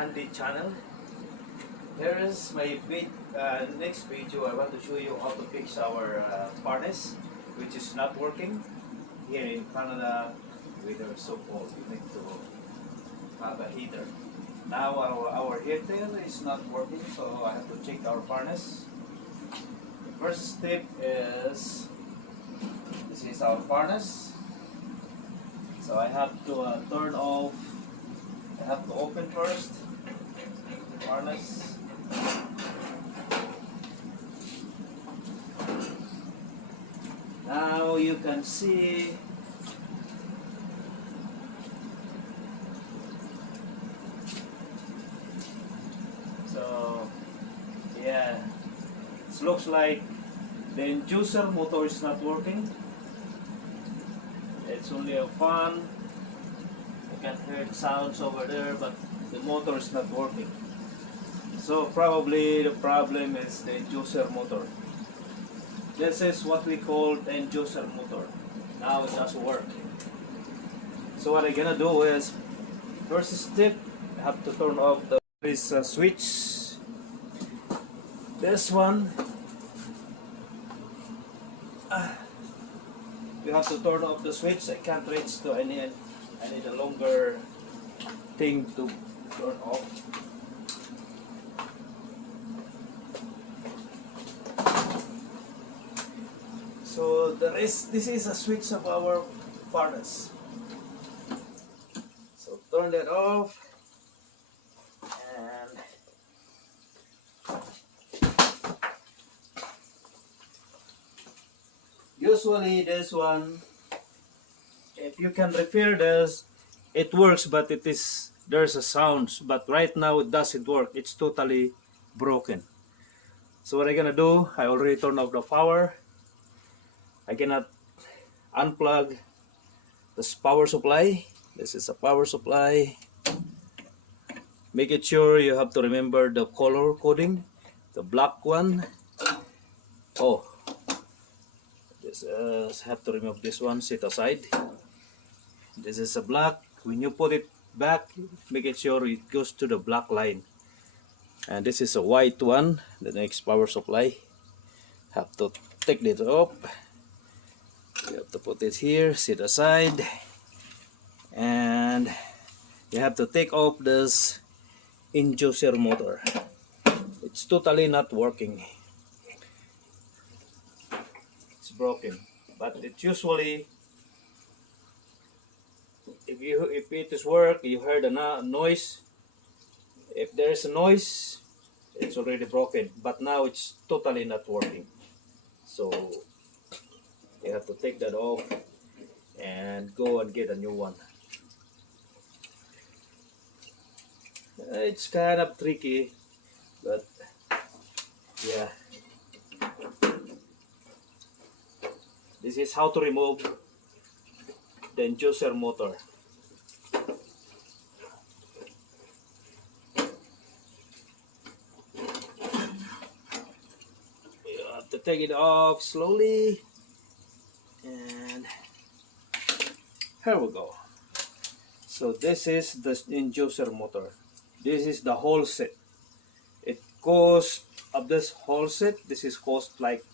Handy channel. Here is my next video. I want to show you how to fix our furnace, which is not working. Here in Canada, weather is so cold, you need to have a heater. Now our heater is not working, so I have to check our furnace. The first step is, this is our furnace. So I have to turn off, I have to open first the furnace. Now you can see yeah, it looks like the inducer motor is not working. It's only a fan. You can hear the sounds over there, but the motor is not working. So probably the problem is the inducer motor. This is what we call the inducer motor. Now it doesn't work. So what I'm gonna do is, first step, I have to turn off this switch. This one, you have to turn off the switch. I can't reach to any. I need a longer thing to turn off. So this is a switch of our furnace. So turn that off, and usually this one, if you can repair this, it works, but there's a sound. But right now it doesn't work. It's totally broken. So what I'm gonna do, I already turned off the power. I cannot unplug this power supply. This is a power supply. Make it sure you have to remember the color coding, the black one. Oh, this have to remove this one, set aside. This is a black. When you put it back, make it sure it goes to the black line. And this is a white one, the next power supply. Have to take it up. You have to put it here, set aside, and you have to take off this inducer motor. It's totally not working. It's broken, but it usually, if it is work, you heard a noise. If there is a noise, it's already broken. But now it's totally not working. So you have to take that off and go and get a new one. It's kind of tricky, but yeah. This is how to remove the inducer motor. You have to take it off slowly. And here we go. So this is the inducer motor. This is the whole set. It cost of this whole set. This is cost like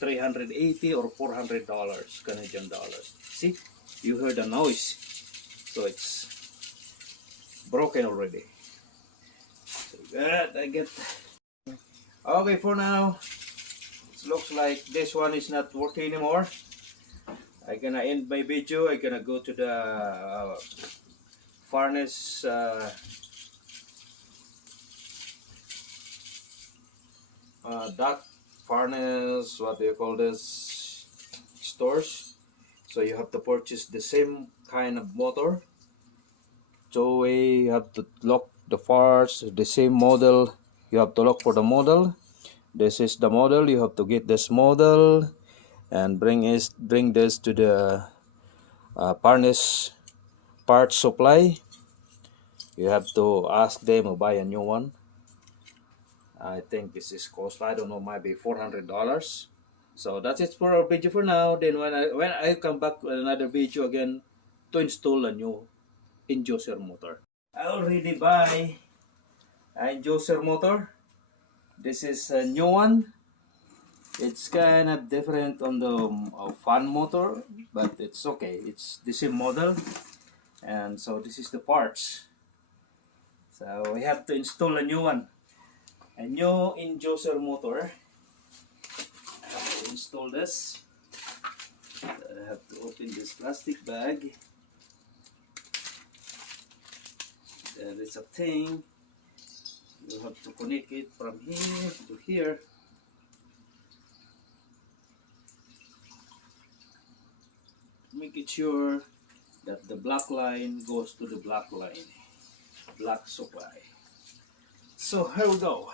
$380 or $400 Canadian dollars. See, you heard the noise. So it's broken already. So that I get. Okay, for now, it looks like this one is not working anymore. I'm gonna end my video. I'm gonna go to the furnace duct furnace, what do you call this, stores. So you have to purchase the same kind of motor. So you have to look the parts, the same model. You have to look for the model. This is the model. You have to get this model and bring this to the furnace part supply. You have to ask them to buy a new one. I think this is cost, I don't know, maybe $400. So that's it for our video for now. Then when I come back with another video again to install a new inducer motor. I already buy and juicer motor. This is a new one. It's kind of different on the fan motor, but it's okay. It's the same model, and so this is the parts. So we have to install a new one, a new inducer motor. I have to install this. I have to open this plastic bag. There is a thing. You have to connect it from here to here. Make it sure that the black line goes to the black line, black supply. So here we go.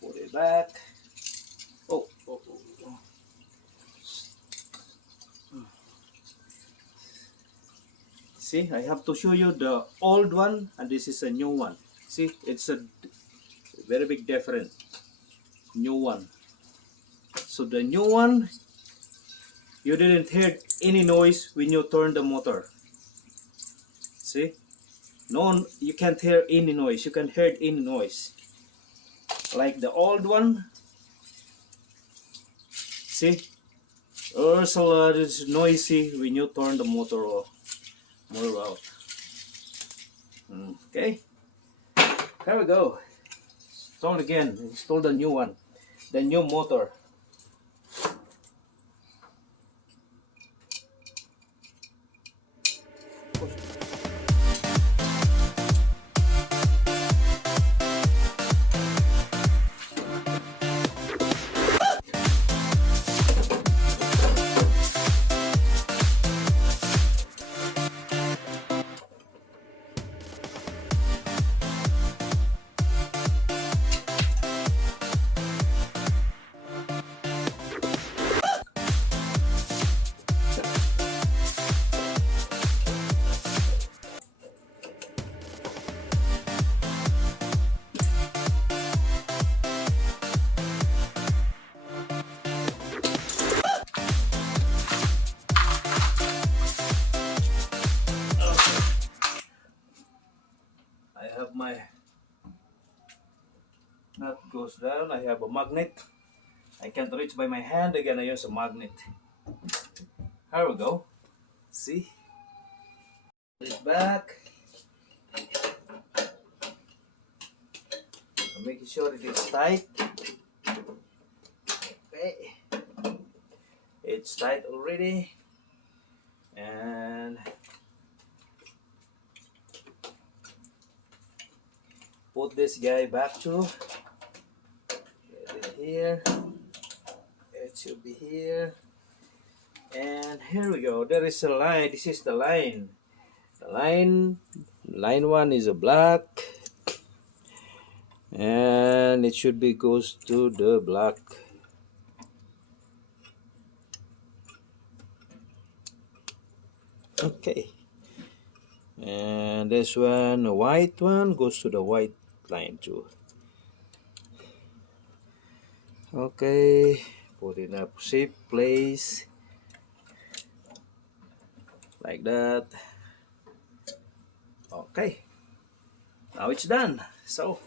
Put it back. Oh. See, I have to show you the old one and this is a new one. See, it's a very big difference. New one. So the new one, you didn't hear any noise when you turn the motor. See? No, you can't hear any noise. You can hear any noise. Like the old one. See? There's a lot of noisy when you turn the motor off. Motor out. Okay. Here we go. Install again. Install the new one. The new motor. My nut goes down. I have a magnet. I can't reach by my hand. Again, I use a magnet. Here we go. See? Put it back. I'm making sure it is tight. Okay. It's tight already. And put this guy back to get it here. It should be here. And here we go. There is a line. This is the line. The line 1 is a black. And it should be goes to the black. Okay. And this one, the white one, goes to the white line too. Okay, put it in a safe place like that. Okay, now it's done. So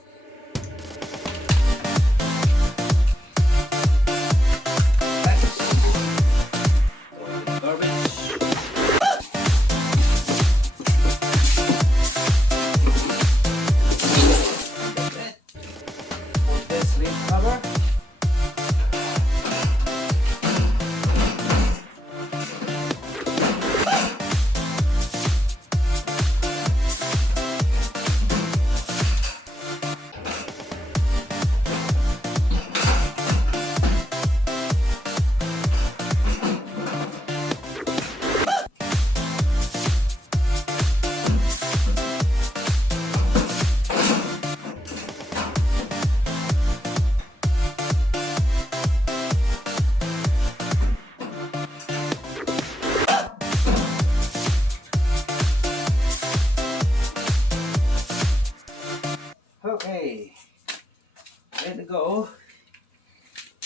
okay, ready to go.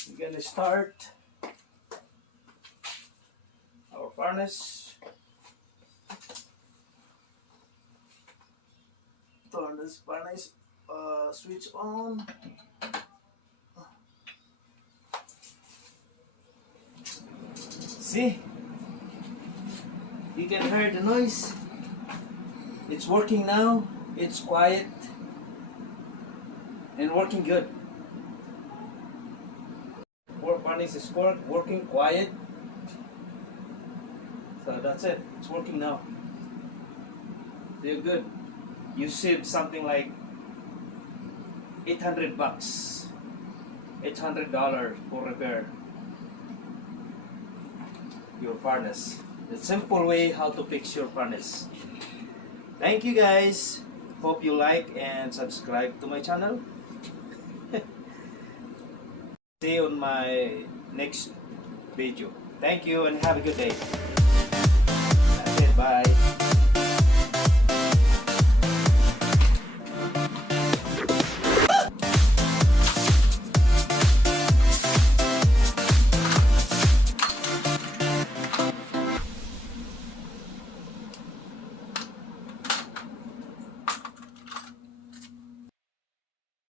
We're gonna start our furnace. turn this furnace switch on. See? You can hear the noise. It's working now. It's quiet and working good. Furnace is working quiet. So that's it. It's working now. They're good. You save something like $800, $800 for repair your furnace. The simple way how to fix your furnace. Thank you guys. Hope you like and subscribe to my channel. See you on my next video. Thank you and have a good day. That's it. Bye.